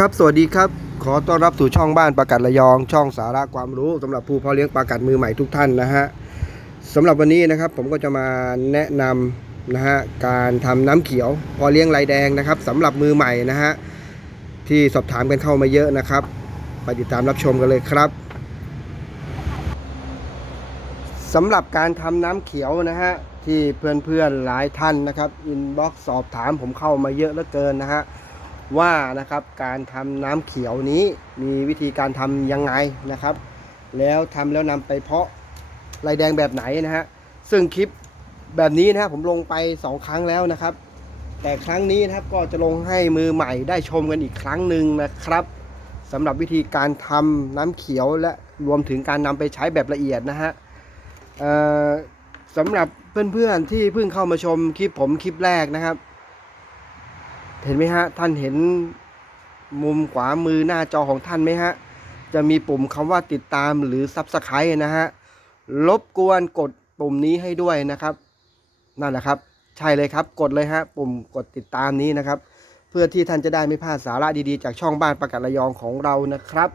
ครับ สวัสดีครับ ขอต้อนรับสู่ช่องบ้านประกัดระยอง ช่องสาระความรู้สำหรับผู้เพาะเลี้ยงปลากัดมือใหม่ทุกท่านนะฮะสำหรับวันนี้นะครับผมก็จะมาแนะนำนะฮะการทำน้ำเขียวเพอเลี้ยงลายแดงนะครับสำหรับมือใหม่นะฮะที่สอบถามกันเข้ามาเยอะนะครับ ไปติดตามรับชมกันเลยครับสำหรับการทำน้ำเขียวนะฮะที่เพื่อนๆหลายท่านนะครับอินบ็อกซ์สอบถามผมเข้ามาเยอะเหลือเกินนะฮะ ว่านะครับการทำน้ำเขียวนี้มีวิธีการทำยังไงนะครับ แล้วทำแล้วนำไปเพาะลายแดงแบบไหนนะฮะซึ่งคลิปแบบนี้นะครับผมลงไป 2 ครั้งแล้วนะครับ แต่ครั้งนี้นะครับก็จะลงให้มือใหม่ได้ชมกันอีกครั้งหนึ่งนะครับสำหรับวิธีการทำน้ำเขียวและรวมถึงการนำไปใช้แบบละเอียดนะฮะสำหรับเพื่อนๆที่เพิ่งเข้ามาชมคลิปผมคลิปแรกนะครับ เห็นไหมฮะ ท่านเห็นมุมขวามือหน้าจอของท่านไหมฮะ จะมีปุ่มคำว่าติดตามหรือ Subscribe นะฮะรบกวนกดปุ่มนี้ให้ด้วยนะครับ นั่นแหละครับ ใช่เลยครับกดเลยฮะ ปุ่มกดติดตามนี้นะครับ เพื่อที่ท่านจะได้ไม่พลาดสาระดีๆ จากช่องบ้านประกาศระยองของเรานะครับ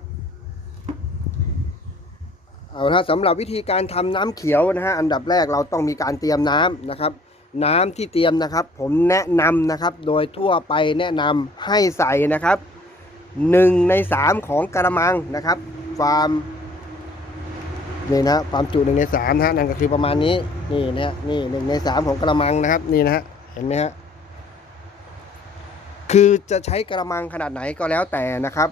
เอาละสำหรับวิธีการทำน้ำเขียวนะฮะอันดับแรกเราต้องมีการเตรียมน้ำนะครับ น้ำที่เตรียมนะครับ ผมแนะนำนะครับ โดยทั่วไปแนะนำให้ใส่นะครับ 1 ใน 3 ของกระมังนะครับฟาร์มนี่นะฟาร์มจุหนึ่งในสามนะฮะนั่นก็คือประมาณนี้นี่นะฮะนี่หนึ่งในสามของกระมังนะครับนี่นะฮะเห็นไหมฮะคือจะใช้กระมังขนาดไหนก็แล้วแต่นะครับ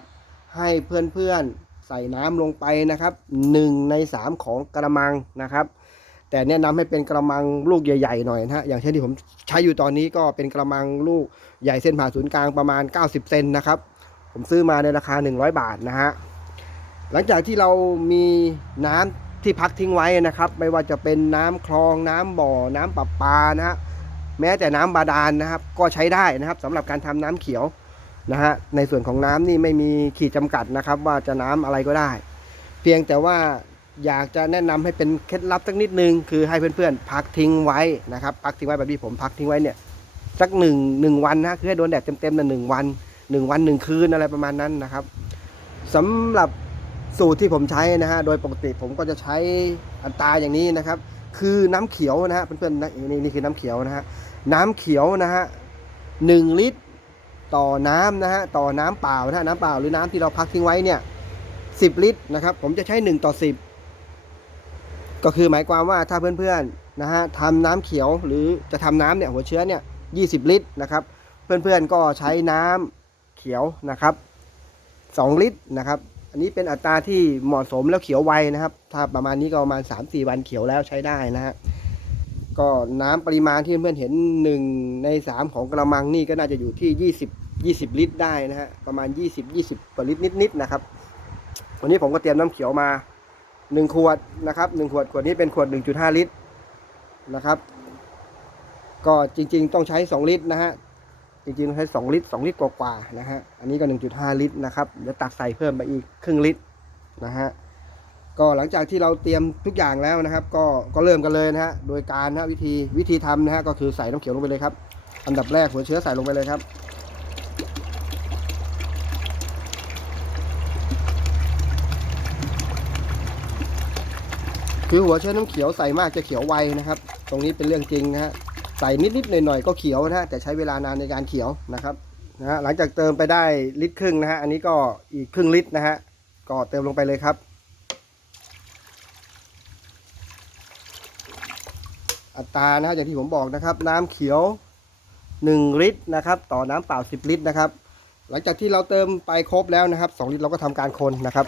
ให้เพื่อนๆใส่น้ำลงไปนะครับ1ใน3ของกระมังนะครับ แต่แนะนำให้เป็นกระมังลูกใหญ่ๆหน่อยนะฮะอย่างเช่นที่ผมใช้อยู่ตอนนี้ก็เป็นกระมังลูกใหญ่เส้นผ่าศูนย์กลางประมาณ 90 เซนนะครับ ผมซื้อมาในราคา 100 บาทนะฮะหลังจากที่เรามีน้ำที่พักทิ้งไว้นะครับ ไม่ว่าจะเป็นน้ำคลองน้ำบ่อน้ำประปานะฮะแม้แต่น้ำบาดาลนะครับ ก็ใช้ได้นะครับสำหรับการทำน้ำเขียวนะฮะในส่วนของน้ำนี่ไม่มีขีดจำกัดนะครับ ว่าจะน้ำอะไรก็ได้ เพียงแต่ว่า อยากจะแนะนำให้เป็นเคล็ดลับสักนิดนึง คือให้เพื่อนๆพักทิ้งไว้นะครับพักทิ้งไว้แบบที่ผมพักทิ้งไว้เนี่ยสักหนึ่งหนึ่งวันนะคือให้โดนแดดเต็มๆนะหนึ่งวันหนึ่งวันหนึ่งคืนอะไรประมาณนั้นนะครับสำหรับสูตรที่ผมใช้นะฮะโดยปกติผมก็จะใช้อัตราอย่างนี้นะครับ คือน้ำเขียวนะฮะเพื่อนๆนะนี่นี่คือน้ำเขียวนะฮะน้ำเขียวนะฮะหนึ่งลิตรต่อน้ำนะฮะต่อน้ำเปล่านะฮะน้ำเปล่าหรือน้ำที่เราพักทิ้งไว้เนี่ยสิบลิตรนะครับ ผมจะใช้หนึ่งต่อสิบ ก็คือหมายความว่าถ้าเพื่อนๆนะฮะทำน้ำเขียวหรือจะทำน้ำเนี่ยหัวเชื้อเนี่ย20ลิตรนะครับ เพื่อนๆก็ใช้น้ำเขียวนะครับ 2 ลิตรนะครับ อันนี้เป็นอัตราที่เหมาะสมแล้วเขียวไวนะครับ ถ้าประมาณนี้ก็ประมาณ 3-4 วันเขียวแล้วใช้ได้นะฮะก็น้ำปริมาณที่เพื่อนๆเห็น 1 ใน 3 ของกระมังนี่ก็น่าจะอยู่ที่ 20 20 ลิตรได้นะฮะประมาณ 20 20กว่าลิตรนิดๆนะครับวันนี้ผมก็เตรียมน้ำเขียวมา หนึ่งขวดนะครับหนึ่งขวดขวดนี้เป็นขวด 1.5 ลิตรนะครับ ก็จริงๆต้องใช้ 2 ลิตรนะฮะจริงๆต้องใช้ 2 ลิตร 2 ลิตรกว่าๆนะฮะอันนี้ก็ 1.5 ลิตรนะครับเดี๋ยวตักใส่เพิ่มไปอีกครึ่งลิตรนะฮะก็หลังจากที่เราเตรียมทุกอย่างแล้วนะครับ ก็ก็เริ่มกันเลยนะฮะโดยการนะวิธีวิธีทำนะฮะก็คือใส่น้ำเขียวลงไปเลยครับ อันดับแรกหัวเชื้อใส่ลงไปเลยครับ คือหัวเชื้อน้ำเขียวใส่มากจะเขียวไวนะครับ ตรงนี้เป็นเรื่องจริงนะฮะใส่นิดๆหน่อยๆก็เขียวนะฮะแต่ใช้เวลานานในการเขียวนะครับนะฮะหลังจากเติมไปได้ลิตรครึ่งนะฮะอันนี้ก็อีกครึ่งลิตรนะฮะก็เติมลงไปเลยครับ อัตรานะฮะอย่างที่ผมบอกนะครับ น้ำเขียว 1 ลิตรนะครับ ต่อน้ำเปล่า 10 ลิตรนะครับ หลังจากที่เราเติมไปครบแล้วนะครับ 2 ลิตรเราก็ทำการคนนะครับ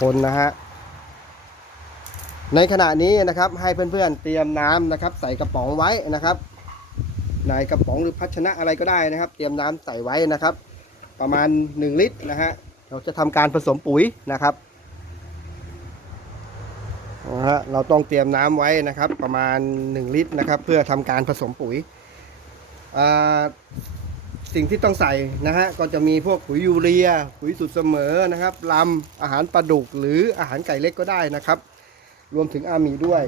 คนนะฮะ ในขณะนี้นะครับให้เพื่อนๆเตรียมน้ำนะครับ ใส่กระป๋องไว้นะครับในกระป๋องหรือภาชนะอะไรก็ได้นะครับ เตรียมน้ำใส่ไว้นะครับ ประมาณ 1 ลิตรนะฮะเราจะทำการผสมปุ๋ยนะครับนะฮะเราต้องเตรียมน้ำไว้นะครับ ประมาณ 1 ลิตรนะครับ เพื่อทำการผสมปุ๋ยอ่า สิ่งที่ต้องใส่นะฮะก็จะมีพวกปุ๋ยยูเรีย ปุ๋ยสูตรเสมอนะครับลำอาหารปลาดุกหรืออาหารไก่เล็กก็ได้นะครับ รวมถึงอามีด้วย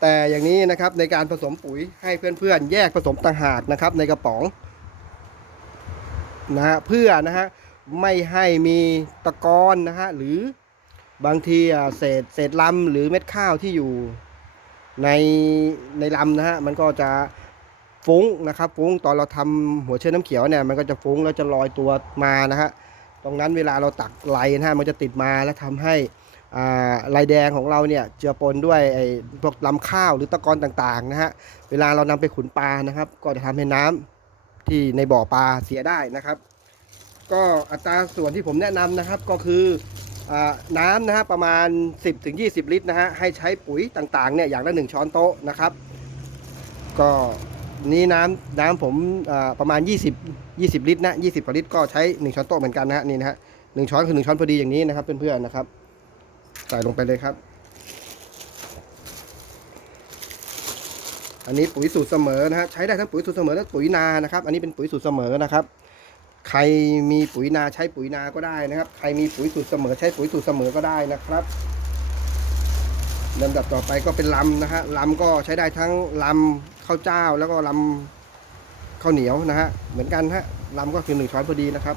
แต่อย่างนี้นะครับในการผสมปุ๋ยให้เพื่อนๆ แยกผสมต่างหากนะครับในกระป๋องนะฮะเพื่อนะฮะไม่ให้มีตะกอนนะฮะหรือบางทีอะเศษเศษลำหรือเม็ดข้าวที่อยู่ในในลำนะฮะมันก็จะ ฟุ้งนะครับ ฟุ้งตอนเราทำหัวเชื้อน้ำเขียวเนี่ยมันก็จะฟุ้งแล้วจะลอยตัวมานะฮะตรงนั้นเวลาเราตักไหลนะฮะมันจะติดมาแล้วทำให้อ่าลายแดงของเราเนี่ยเจือปนด้วยไอ้พวกลำข้าวหรือตะกอนต่างๆนะฮะเวลาเรานำไปขุนปลานะครับ ก็จะทำให้น้ำที่ในบ่อปลาเสียได้นะครับ ก็อัตราส่วนที่ผมแนะนำนะครับก็คือน้ำนะฮะประมาณ 10-20 ลิตรนะฮะให้ใช้ปุ๋ยต่างๆเนี่ยอย่างละหนึ่งช้อนโต๊ะนะครับ ก็ นี่น้ำน้ำผมประมาณ 20 20 ลิตรนะ20กว่าลิตรก็ใช้ 1 ช้อนโต๊ะเหมือนกันนะฮะนี่นะฮะหนึ่งช้อนคือ 1 ช้อนพอดีอย่างนี้นะครับเพื่อนๆนะครับใส่ลงไปเลยครับ อันนี้ปุ๋ยสูตรเสมอนะฮะใช้ได้ทั้งปุ๋ยสูตรเสมอและปุ๋ยนานะครับ อันนี้เป็นปุ๋ยสูตรเสมอนะครับใครมีปุ๋ยนาใช้ปุ๋ยนาก็ได้นะครับ ใครมีปุ๋ยสูตรเสมอใช้ปุ๋ยสูตรเสมอก็ได้นะครับลำดับต่อไปก็เป็นลำนะฮะลำก็ใช้ได้ทั้งลำ ข้าวเจ้าแล้วก็ลำข้าวเหนียวนะฮะเหมือนกันฮะลำก็คือหนึ่งช้อนพอดีนะครับ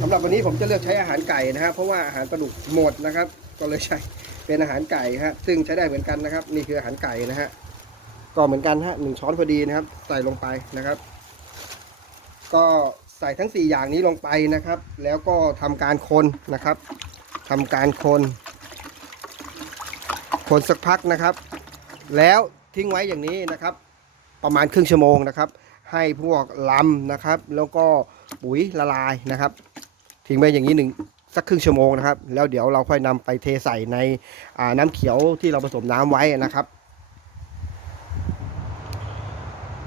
สำหรับวันนี้ผมจะเลือกใช้อาหารไก่นะครับเพราะว่าอาหารปลาดุกหมดนะครับ ก็เลยใช้เป็นอาหารไก่ฮะซึ่งใช้ได้เหมือนกันนะครับ นี่คืออาหารไก่นะฮะก็เหมือนกันฮะหนึ่งช้อนพอดีนะครับ ใส่ลงไปนะครับ ก็ใส่ทั้ง 4 อย่างนี้ลงไปนะครับ แล้วก็ทำการคนนะครับ ทำการคน คนสักพักนะครับ แล้วทิ้งไว้อย่างนี้นะครับ ประมาณครึ่งชั่วโมงนะครับ ให้พวกลำนะครับ แล้วก็ปุ๋ยละลายนะครับ ทิ้งไว้อย่างนี้หนึ่งสักครึ่งชั่วโมงนะครับ แล้วเดี๋ยวเราค่อยนำไปเทใส่ในน้ำเขียวที่เราผสมน้ำไว้นะครับ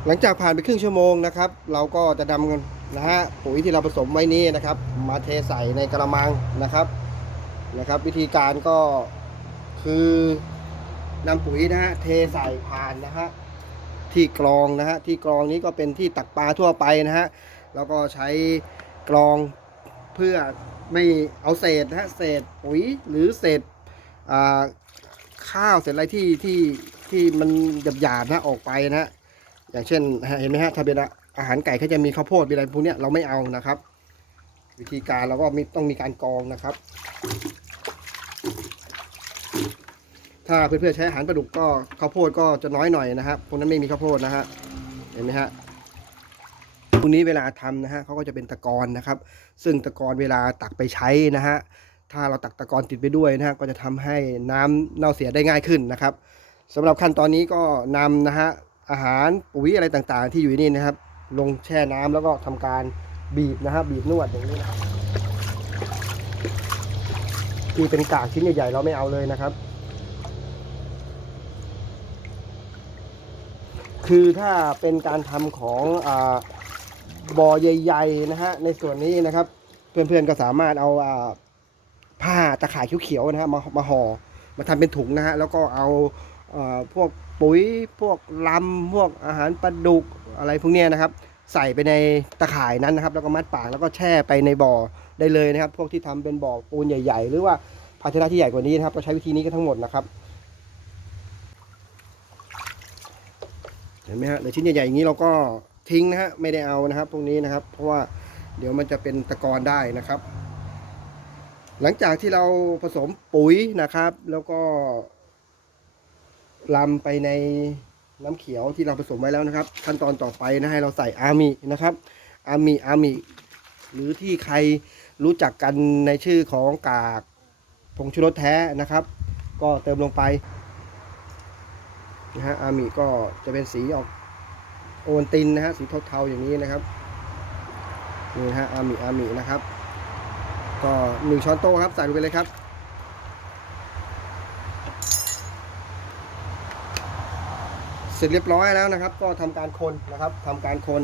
หลังจากผ่านไปครึ่งชั่วโมงนะครับ เราก็จะนำนะฮะปุ๋ยที่เราผสมไว้นี้นะครับ มาเทใส่ในกระมังนะครับ นะครับ วิธีการก็คือนำปุ๋ยนะฮะเทใส่ผ่านนะฮะที่กรองนะฮะที่กรองนี้ก็เป็นที่ตักปลาทั่วไปนะฮะแล้วก็ใช้กรองเพื่อไม่เอาเศษนะฮะเศษปุ๋ยหรือเศษข้าวเศษอะไรที่ที่ที่มันหยาบๆนะออกไปนะฮะอย่างเช่นเห็นไหมฮะถ้าเป็นอาหารไก่เขาจะมีข้าวโพดมีอะไรพวกเนี้ยเราไม่เอานะครับ วิธีการเราก็มีต้องมีการกรองนะครับ ถ้าเพื่อนๆใช้อาหารปลาดุกก็ข้าวโพดก็จะน้อยหน่อยนะครับพวกนั้นไม่มีข้าวโพดนะฮะเห็นไหมฮะพวกนี้เวลาทำนะฮะเขาก็จะเป็นตะกอนนะครับ ซึ่งตะกอนเวลาตักไปใช้นะฮะถ้าเราตักตะกอนติดไปด้วยนะฮะก็จะทำให้น้ำเน่าเสียได้ง่ายขึ้นนะครับสำหรับขั้นตอนนี้ก็นำนะฮะอาหารปุ๋ยอะไรต่างๆ ที่อยู่นี่นะครับ ลงแช่น้ำแล้วก็ทำการ บีบนะครับบีบนวดอย่างนี้นะครับที่เป็นกากชิ้นใหญ่ๆเราไม่เอาเลยนะครับ คือถ้าเป็นการทำของอบ่อใหญ่ๆนะฮะในส่วนนี้นะครับ เพื่อนๆก็สามารถเอาอาผ้าตะข่ายเขียวๆนะฮะมามาห่อมาทำเป็นถุงนะฮะแล้วก็เอาอพวกปุ๋ยพวกลำพวกอาหารปลาดุกอะไรพวกนี้นะครับ ใส่ไปในตะข่ายนั้นนะครับ แล้วก็มัดปากแล้วก็แช่ไปในบ่อได้เลยนะครับ พวกที่ทำเป็นบ่อปูนใหญ่ ๆ หรือว่าภาชนะที่ใหญ่กว่านี้นะครับก็ใช้วิธีนี้กันทั้งหมดนะครับ เห็นไหมฮะหรือชิ้นใหญ่ๆอย่างนี้เราก็ทิ้งนะฮะไม่ได้เอานะครับ พวกนี้นะครับ เพราะว่าเดี๋ยวมันจะเป็นตะกอนได้นะครับ หลังจากที่เราผสมปุ๋ยนะครับ แล้วก็ลำไปใน น้ำเขียวที่เราผสมไว้แล้วนะครับ ขั้นตอนต่อไปนะให้เราใส่อามินะครับอามิอามิหรือที่ใครรู้จักกันในชื่อของกากผงชูรสแท้นะครับ ก็เติมลงไปนะฮะอามิก็จะเป็นสีออกโอนตินนะฮะสีเทาๆอย่างนี้นะครับนี่ฮะอามิอามินะครับ ก็หนึ่งช้อนโต๊ะครับใส่ลงไปเลยครับ เส ร็จเรียบร้อยแล้วนะครับ ก็ทำการคนนะครับทำการคน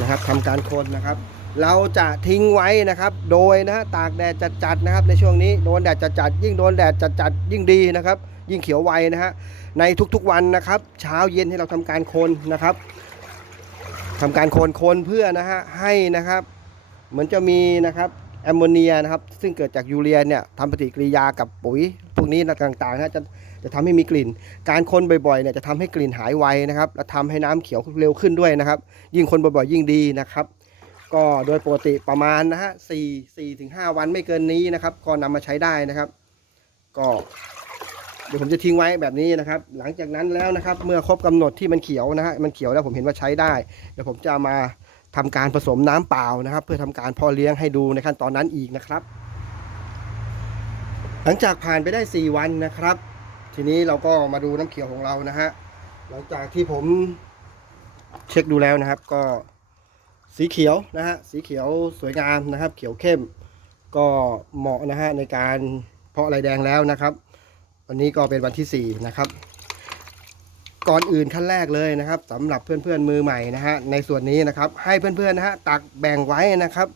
นะครับทำการคนนะครับ เราจะทิ้งไว้นะครับ โดยนะฮะตากแดดจัดๆนะครับ ในช่วงนี้โดนแดดจัดๆยิ่งโดนแดดจัดๆยิ่งดีนะครับ ยิ่งเขียวไวนะฮะในทุกๆวันนะครับ เช้าเย็นให้เราทำการคนนะครับทำการโคนโคนเพื่อนะฮะให้นะครับ เหมือนจะมีนะครับ แอมโมเนียนะครับ ซึ่งเกิดจากยูเรียเนี่ยทำปฏิกิริยากับปุ๋ยพวกนี้นะต่างๆนะจะจะทำให้มีกลิ่น การคนบ่อยๆเนี่ยจะทำให้กลิ่นหายไวนะครับ และทำให้น้ำเขียวเร็วขึ้นด้วยนะครับ ยิ่งคนบ่อยๆยิ่งดีนะครับ ก็โดยปกติประมาณนะฮะสี่สี่ถึงห้าวันไม่เกินนี้นะครับ ก็นำมาใช้ได้นะครับ ก็เดี๋ยวผมจะทิ้งไว้แบบนี้นะครับ หลังจากนั้นแล้วนะครับ เมื่อครบกำหนดที่มันเขียวนะฮะมันเขียวแล้วผมเห็นว่าใช้ได้ เดี๋ยวผมจะมา ทำการผสมน้ำเปล่านะครับ เพื่อทำการเพอเลี้ยงให้ดูในขั้นตอนนั้นอีกนะครับ หลังจากผ่านไปได้ 4 วันนะครับ ทีนี้เราก็มาดูน้ำเขียวของเรานะฮะหลังจากที่ผมเช็คดูแล้วนะครับ ก็สีเขียวนะฮะสีเขียวสวยงามนะครับ เขียวเข้มก็เหมาะนะฮะในการเพาะไรแดงแล้วนะครับ วันนี้ก็เป็นวันที่ 4 นะครับ ก่อนอื่นขั้นแรกเลยนะครับสำหรับเพื่อนๆมือใหม่นะฮะในส่วนนี้นะครับให้เพื่อนๆนะฮะตักแบ่งไว้นะครับ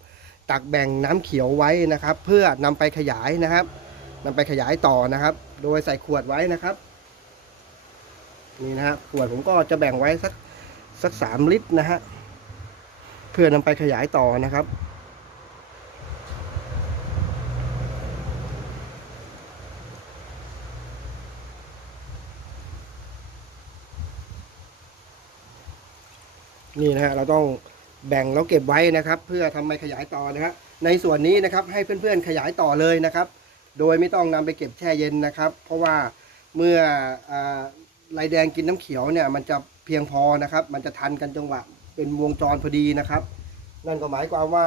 ตักแบ่งน้ำเขียวไว้นะครับ เพื่อนำไปขยายนะครับนำไปขยายต่อนะครับ โดยใส่ขวดไว้นะครับนี่นะฮะขวดผมก็จะแบ่งไว้สักสักสามลิตรนะฮะเพื่อนำไปขยายต่อนะครับ นี่นะฮะเราต้องแบ่งแล้วเก็บไว้นะครับ เพื่อทำไมขยายต่อนะฮะในส่วนนี้นะครับให้เพื่อนๆขยายต่อเลยนะครับ โดยไม่ต้องนำไปเก็บแช่เย็นนะครับ เพราะว่าเมื่ออลายแดงกินน้ำเขียวเนี่ยมันจะเพียงพอนะครับ มันจะทันกันจังหวะเป็นวงจรพอดีนะครับ นั่นก็หมายความว่า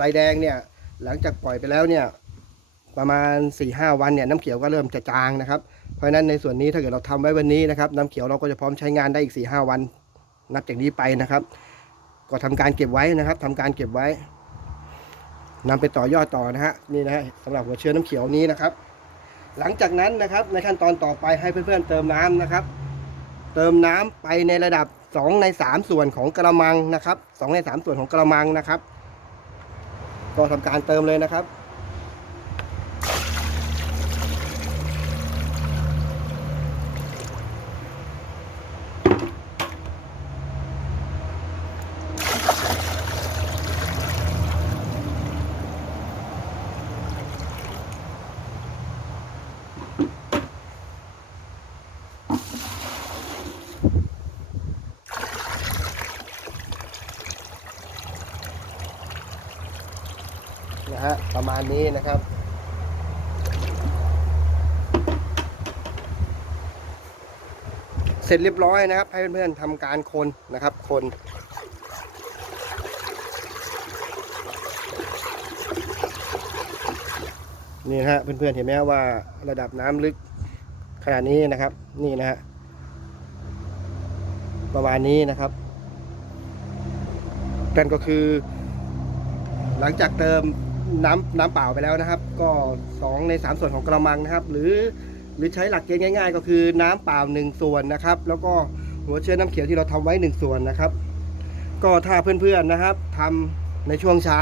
ลายแดงเนี่ยหลังจากปล่อยไปแล้วเนี่ยประมาณ4ี่หวันเนี่ยน้ำเขียวก็เริ่มจะจางนะครับ เพราะฉะนั้นในส่วนนี้ถ้าเกิดเราทำไว้วันนี้นะครับน้ำเขียวเราก็จะพร้อมใช้งานได้อีก4ี่หวัน นับจากนี้ไปนะครับ ก็ทำการเก็บไว้นะครับทำการเก็บไว้นำไปต่อยอดต่อนะฮะนี่นะฮะสำหรับหัวเชื้อน้ำเขียวนี้นะครับ หลังจากนั้นนะครับในขั้นตอนต่อไปให้เพื่อนๆเติมน้ำนะครับ เติมน้ำไปในระดับ 2 ใน 3 ส่วนของกระมังนะครับ 2 ใน 3 ส่วนของกระมังนะครับ ก็ทำการเติมเลยนะครับ นะฮะประมาณนี้นะครับ เสร็จเรียบร้อยนะครับ ให้เพื่อนๆทำการคนนะครับ คนนี่นะฮะเพื่อนๆเห็นไหมว่าระดับน้ำลึกขนาดนี้นะครับ นี่นะฮะประมาณนี้นะครับนั่นก็คือ หลังจากเติม น้ำน้ำเปล่าไปแล้วนะครับ ก็2ใน3 ส่วนของกระมังนะครับ หรือหรือใช้หลักเกณฑ์ง่าย ๆ ก็คือน้ำเปล่า 1 ส่วนนะครับ แล้วก็หัวเชื้อน้ำเขียวที่เราทำไว้ 1 ส่วนนะครับ ก็ถ้าเพื่อนๆนะครับทำในช่วงเช้า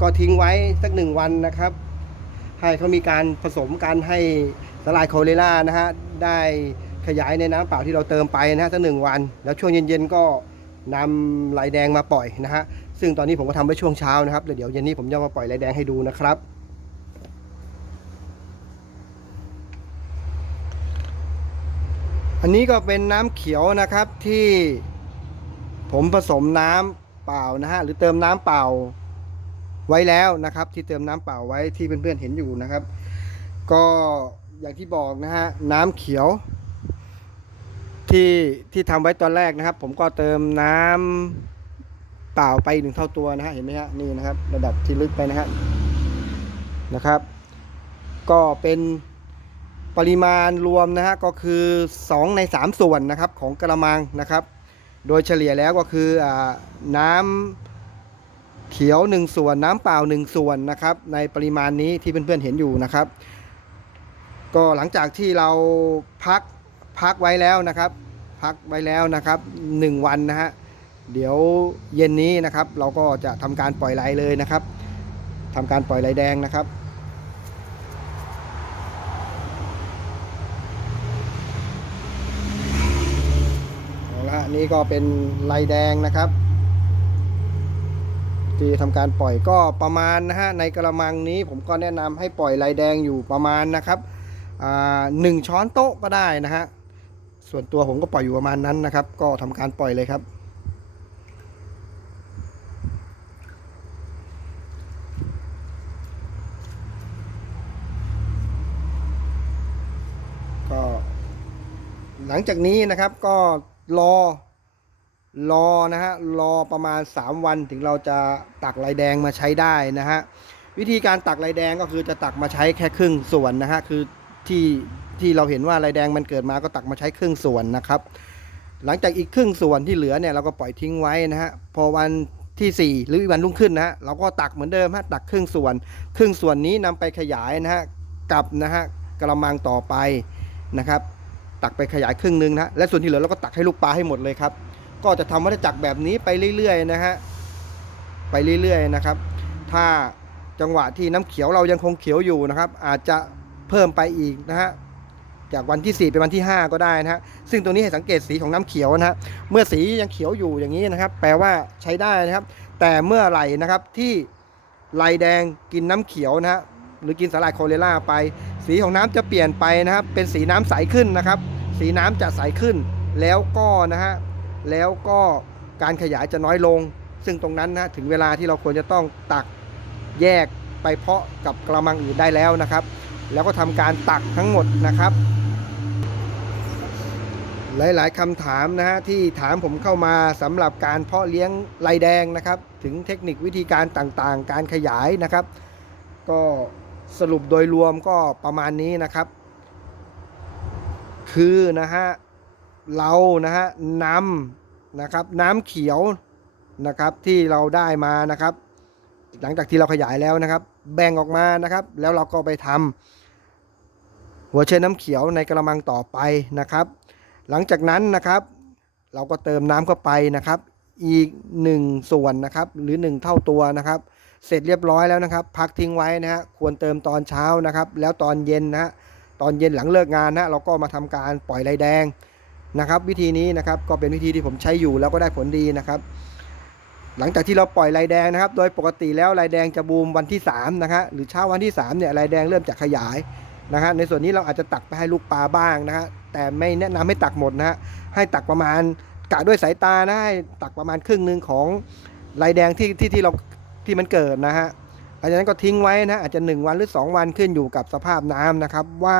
ก็ทิ้งไว้สักหนึ่งวันนะครับ ให้เขามีการผสมกันให้สลายโคเลล่านะฮะได้ขยายในน้ำเปล่าที่เราเติมไปนะฮะสักหนึ่งวัน แล้วช่วงเย็นๆก็ นำลายแดงมาปล่อยนะฮะซึ่งตอนนี้ผมก็ทำไว้ช่วงเช้านะครับเดี๋ยวเย็นนี้ผมจะมาปล่อยลายแดงให้ดูนะครับอันนี้ก็เป็นน้ำเขียวนะครับที่ผมผสมน้ำเปล่านะฮะหรือเติมน้ำเปล่าไว้แล้วนะครับ ที่เติมน้ำเปล่าไว้ที่เพื่อนๆเห็นอยู่นะครับ ก็อย่างที่บอกนะฮะน้ำเขียว ที่ที่ทำไว้ตอนแรกนะครับ ผมก็เติมน้ำเปล่าไปหนึ่งเท่าตัวนะฮะเห็นไหมฮะนี่นะครับ ระดับที่ลึกไปนะฮะนะครับ ก็เป็นปริมาณรวมนะฮะก็คือ 2 ใน 3 ส่วนนะครับของกระมังนะครับ โดยเฉลี่ยแล้วก็คืออน้ำเขียว 1 ส่วน น้ำเปล่า 1 ส่วนนะครับ ในปริมาณนี้ที่เพื่อนๆเห็นอยู่นะครับ ก็หลังจากที่เราพัก พักไว้แล้วนะครับ พักไว้แล้วนะครับ 1 วันนะฮะเดี๋ยวเย็นนี้นะครับ เราก็จะทำการปล่อยไหลเลยนะครับทำการปล่อยไหลแดงนะครับเอาละนี่ก็เป็นไหลแดงนะครับ ที่ทำการปล่อยก็ประมาณนะฮะในกระมังนี้ผมก็แนะนำให้ปล่อยลายแดงอยู่ประมาณนะครับหนึ่งช้อนโต๊ะก็ได้นะฮะ ส่วนตัวผมก็ปล่อยอยู่ประมาณนั้นนะครับ ก็ทำการปล่อยเลยครับ ก็หลังจากนี้นะครับก็รอรอนะฮะรอประมาณ 3 วันถึงเราจะตักลายแดงมาใช้ได้นะฮะวิธีการตักลายแดงก็คือจะตักมาใช้แค่ครึ่งส่วนนะฮะคือ ที่ที่เราเห็นว่าลายแดงมันเกิดมาก็ตักมาใช้ครึ่งส่วนนะครับ หลังจากอีกครึ่งส่วนที่เหลือเนี่ยเราก็ปล่อยทิ้งไว้นะฮะพอวันที่ 4 หรือวันรุ่งขึ้นนะฮะเราก็ตักเหมือนเดิมฮะตักครึ่งส่วน ครึ่งส่วนนี้นำไปขยายนะฮะกับนะฮะกระมังต่อไปนะครับ ตักไปขยายครึ่งหนึงนะฮะและส่วนที่เหลือเราก็ตักให้ลูกปลาให้หมดเลยครับ ก็จะทำวัฏจักรแบบนี้ไปเรื่อยๆนะฮะไปเรื่อยๆนะครับ ถ้าจังหวะที่น้ำเขียวเรายังคงเขียวอยู่นะครับ อาจจะ เพิ่มไปอีกนะฮะจากวันที่ 4 เป็นวันที่ 5 ก็ได้นะฮะซึ่งตรงนี้ให้สังเกตสีของน้ำเขียวนะฮะเมื่อสียังเขียวอยู่อย่างนี้นะครับ แปลว่าใช้ได้นะครับ แต่เมื่อไหร่นะครับที่ลายแดงกินน้ำเขียวนะฮะหรือกินสาหร่ายโคเรล่าไป สีของน้ำจะเปลี่ยนไปนะครับ เป็นสีน้ำใสขึ้นนะครับ สีน้ำจะใสขึ้น แล้วก็นะฮะแล้วก็การขยายจะน้อยลง ซึ่งตรงนั้นนะถึงเวลาที่เราควรจะต้องตักแยกไปเพาะกับกระมังอื่นได้แล้วนะครับ แล้วก็ทำการตักทั้งหมดนะครับ หลายๆคำถามนะฮะที่ถามผมเข้ามาสำหรับการเพาะเลี้ยงลายแดงนะครับ ถึงเทคนิควิธีการต่างๆ การขยายนะครับ ก็สรุปโดยรวมก็ประมาณนี้นะครับ คือนะฮะเรานะฮะนำนะครับน้ำเขียวนะครับที่เราได้มานะครับ หลังจากที่เราขยายแล้วนะครับ แบ่งออกมานะครับ แล้วเราก็ไปทำหัวเชื้อน้ำเขียวในกระมังต่อไปนะครับ หลังจากนั้นนะครับ เราก็เติมน้ำเข้าไปนะครับ อีก 1 ส่วนนะครับ หรือ 1 เท่าตัวนะครับ เสร็จเรียบร้อยแล้วนะครับ พักทิ้งไว้นะฮะควรเติมตอนเช้านะครับ แล้วตอนเย็นนะฮะตอนเย็นหลังเลิกงานนะเราก็มาทำการปล่อยลายแดงนะครับ วิธีนี้นะครับก็เป็นวิธีที่ผมใช้อยู่แล้วก็ได้ผลดีนะครับ หลังจากที่เราปล่อยลายแดงนะครับ โดยปกติแล้วลายแดงจะบูมวันที่3นะฮะหรือเช้าวันที่3เนี่ยลายแดงเริ่มจะขยายนะฮะในส่วนนี้เราอาจจะตักไปให้ลูกปลาบ้างนะฮะแต่ไม่แนะนำให้ตักหมดนะฮะให้ตักประมาณกะด้วยสายตานะให้ตักประมาณครึ่งหนึ่งของลายแดงที่ที่ที่เราที่มันเกิดนะฮะหลังจากนั้นก็ทิ้งไว้นะอาจจะ 1 วันหรือ 2 วันขึ้นอยู่กับสภาพน้ำนะครับ ว่า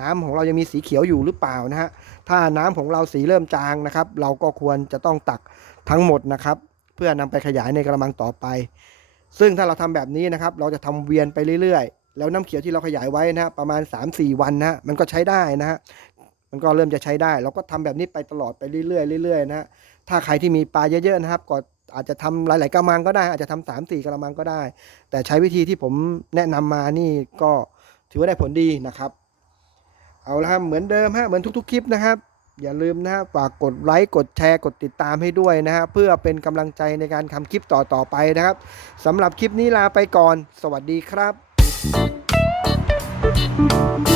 น้ำของเรายังมีสีเขียวอยู่หรือเปล่านะฮะถ้าน้ำของเราสีเริ่มจางนะครับ เราก็ควรจะต้องตักทั้งหมดนะครับ เพื่อนำไปขยายในกระมังต่อไป ซึ่งถ้าเราทำแบบนี้นะครับ เราจะทำเวียนไปเรื่อยๆ แล้วน้ำเขียวที่เราขยายไว้นะประมาณ 3-4 วันนะมันก็ใช้ได้นะฮะมันก็เริ่มจะใช้ได้ เราก็ทำแบบนี้ไปตลอดไปเรื่อยๆเรื่อยๆนะฮะถ้าใครที่มีปลาเยอะๆนะครับก็อาจจะทำหลาย ๆกระมังก็ได้ อาจจะทำสามสี่กระมังก็ได้ แต่ใช้วิธีที่ผมแนะนำมานี่ก็ถือว่าได้ผลดีนะครับ เอาละครับเหมือนเดิมฮะเหมือนทุก ๆ คลิปนะครับ อย่าลืมนะฮะฝากกดไลค์กดแชร์กดติดตามให้ด้วยนะฮะเพื่อเป็นกำลังใจในการทำคลิปต่อๆไปนะครับสำหรับคลิปนี้ลาไปก่อน สวัสดีครับ